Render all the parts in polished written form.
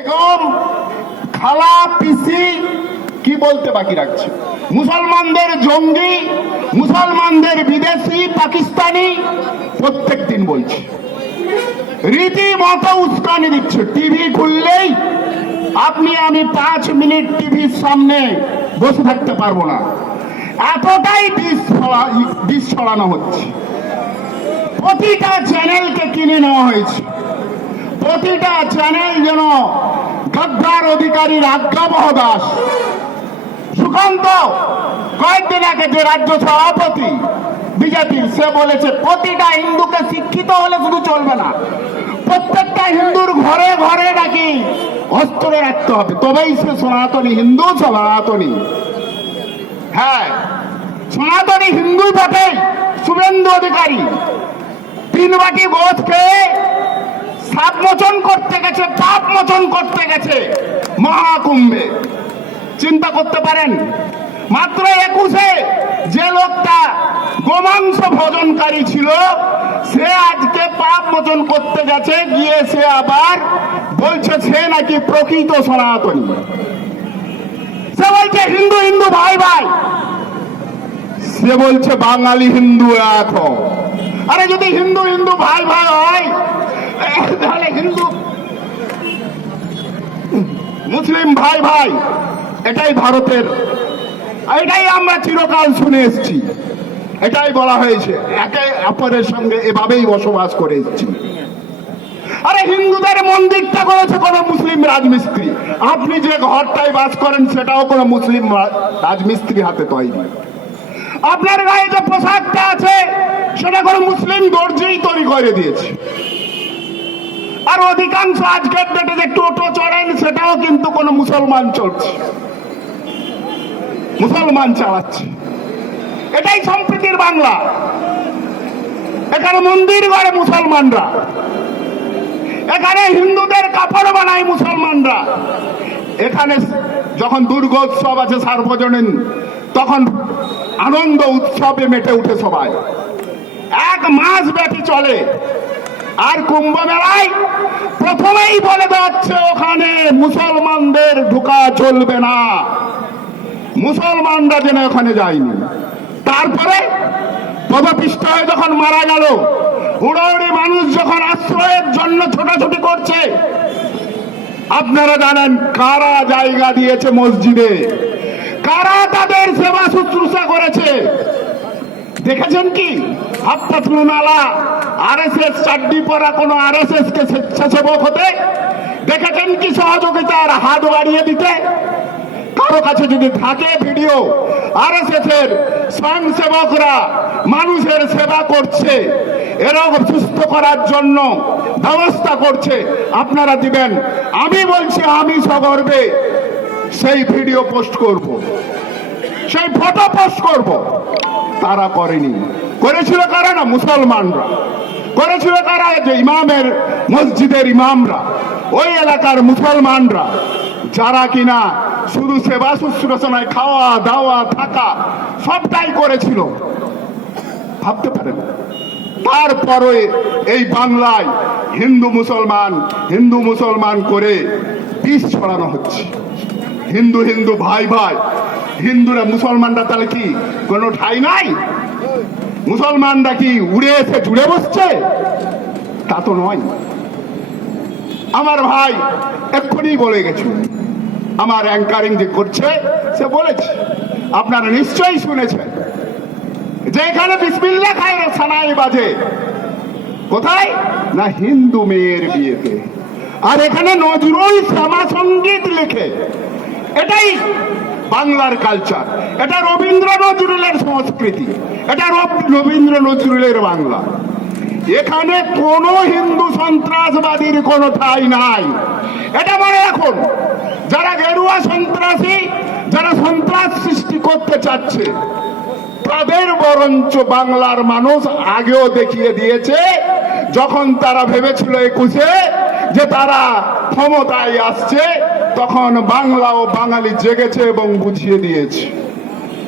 বেগম খালা পিসি কি বলতে বাকি রাখছে? মুসলমানদের জঙ্গি, মুসলমানদের বিদেশি, পাকিস্তানি প্রত্যেক দিন বলছে, রীতিমতো উস্কানি দিচ্ছে। টিভি খুললেই আপনি আমি 5 মিনিট টিভির সামনে বসে থাকতে পারবো না, এতটাই বিষ ছড়ানো হচ্ছে। প্রতিটা চ্যানেলকে কিনে নেওয়া হয়েছে, প্রতিটা চ্যানেল যেন গদ্দার অধিকারীর আজ্ঞাবহ দাস। সুকান্ত কয়েকদিন আগে যে রাজ্য সভাপতি বিজেপির, সে বলেছে প্রতিটা হিন্দুকে শিক্ষিত হলে শুধু চলবে না, প্রত্যেকটা হিন্দুর ঘরে ঘরে নাকি অস্ত্র রাখতে হবে, তবেই সে সনাতনী হিন্দু। সনাতনী, হ্যাঁ সনাতনী হিন্দু বটে। শুভেন্দু অধিকারী 3 বাটি গোছ খেয়ে সাপ মোচন করতে গেছে, পাপ মোচন করতে গেছে মহাকুম্ভে। চিন্তা করতে পারেন, মাত্র 21-এ যে লোকটা গোমাংস ভোজনকারী ছিল, সে আজকে পাপ মোচন করতে গেছে, গিয়ে সে আবার বলছে সে নাকি প্রকৃত সনাতনী। সে বলছে হিন্দু হিন্দু ভাই ভাই, সে বলছে বাঙালি হিন্দু এক। আরে যদি হিন্দু হিন্দু ভাই ভাই হয়, তাহলে হিন্দু মুসলিম ভাই ভাই, এটাই ভারতের, এটাই আমরা চিরকাল শুনে এসেছি, এটাই বলা হয়েছে, একে অপরের সঙ্গে এভাবেই বসবাস করে এসেছি। আরে হিন্দুদের মন্দিরটা করেছে কোন মুসলিম রাজমিস্ত্রি, আপনি যে ঘরটায় বাস করেন সেটাও কোন মুসলিম রাজমিস্ত্রি হাতে তৈরি। আপনার গায়ে যে পোশাকটা আছে সেটা কোন মুসলিম দর্জিই তৈরি করে দিয়েছে। আর অধিকাংশ আজকের ডেটে যে টোটো চড়েন সেটাও কিন্তু কোন মুসলমান চলছে, মুসলমান চালাচ্ছে। এটাই সম্প্রীতির বাংলা। এখানে মন্দির গড়ে মুসলমানরা, এখানে হিন্দুদের কাপড় বানায় মুসলমানরা। এখানে যখন দুর্গোৎসব আছে, সার্বজনীন, তখন আনন্দ উৎসবে মেতে উঠে সবাই, 1 মাস ব্যাপী চলে। আর কুম্ভ মেলায় প্রথমেই বলে যাচ্ছে ওখানে মুসলমানদের ঢোকা চলবে না, মুসলমানরা যেন ওখানে যায়নি। তারপরে পদপিষ্ট হয়ে যখন মারা গেল, হুড়োহুড়ি মানুষ যখন আশ্রয়ের জন্য ছোটাছুটি করছে, আপনারা জানেন কারা জায়গা দিয়েছে মসজিদে, কারা তাদের সেবা শুশ্রূষা করেছে। দেখেছেন কি হাতটা তুলুন আলা RSS চাড্ডি পরা কোন RSS কে স্বেচ্ছাসেবক হতে? দেখেছেন কি সহযোগিতার হাত বাড়িয়ে দিতে? কারো কাছে যদি থাকে ভিডিও, RSS এর স্বয়ংসেবকরা মানুষের সেবা করছে, এরকম সুস্থ করার জন্য ব্যবস্থা করছে, আপনারা দিবেন। আমি বলছি, আমি সগর্বে সেই ভিডিও পোস্ট করব, সেই ফটো পোস্ট করব। তারা করেনি। করেছিল কারা? না মুসলমানরা করেছিল। কারা? যে ইমামের মসজিদের ইমামরা, ওই এলাকার মুসলমানরা, যারা কিনা শুধু সেবা শুশ্রূষা নয়, খাওয়া দাওয়া থাকা সবটাই করেছিল। ভাবতে পারেন, তারপরে এই বাংলায় হিন্দু মুসলমান করে বিষ ছড়ানো হচ্ছে। হিন্দু হিন্দু ভাই ভাই, হিন্দুরা মুসলমানরা তাহলে কি কোনো ঠাঁই নাই? মুসলমানরা কি উড়ে এসে জুড়ে বসছে? তা তো নয়। আমার ভাই এক্ষুনি বলে গেছে, আমার অ্যাঙ্কারিং যে করছে সে বলেছে, আপনারা নিশ্চয়ই শুনেছেন, যে এখানে বিসমিল্লাহ খায় সানাই বাজে কোথায়? না হিন্দু মেয়ের বিয়েতে। আর এখানে নজরুল শ্যামা সঙ্গীত লেখে। এটাই বাংলার কালচার, এটা রবীন্দ্র নজরুলের সংস্কৃতি, এটা রবীন্দ্র নজরুলের বাংলা। এখানে কোনো হিন্দু সন্ত্রাসবাদীর কোনো ঠাঁই নাই, এটা মনে রাখুন। যারা গেরুয়া সন্ত্রাসী, যারা সন্ত্রাস সৃষ্টি করতে চাচ্ছে, তাদের বরঞ্চ বাংলার মানুষ আগেও দেখিয়ে দিয়েছে। যখন তারা ভেবেছিল 21-এ যে তারা ক্ষমতায় আসছে, তখন বাংলা ও বাঙালি জেগেছে এবং বুঝিয়ে দিয়েছে।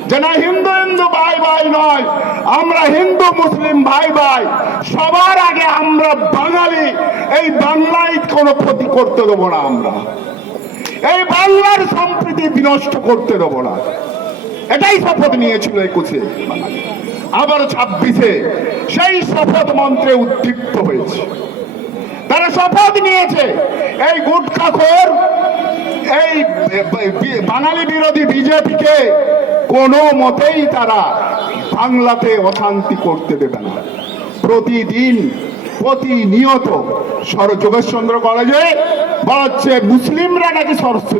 যে না হিন্দু হিন্দু ভাই ভাই নয়, আমরা হিন্দু মুসলিম ভাই ভাই, সবার আগে আমরা বাঙালি, এই বাংলায় কোনো ক্ষতি করতে দেবো না, আমরা এই বাংলার সম্প্রীতি বিনষ্ট করতে দেবো না, এটাই শপথ নিয়েছিল 21-এ, আবার 26-এ সেই শপথ মন্ত্রে উদ্দীপ্ত হয়েছে। তারা শপথ নিয়েছে এই গুটখাখোর, এই বাঙালি বিরোধী বিজেপিকে কোনো মতেই তারা বাংলাতে অশান্তি করতে দেবে না। প্রতিদিন প্রতিনিয়ত যোগেশচন্দ্র কলেজে বলা হচ্ছে মুসলিমরা নাকি সরস্বতী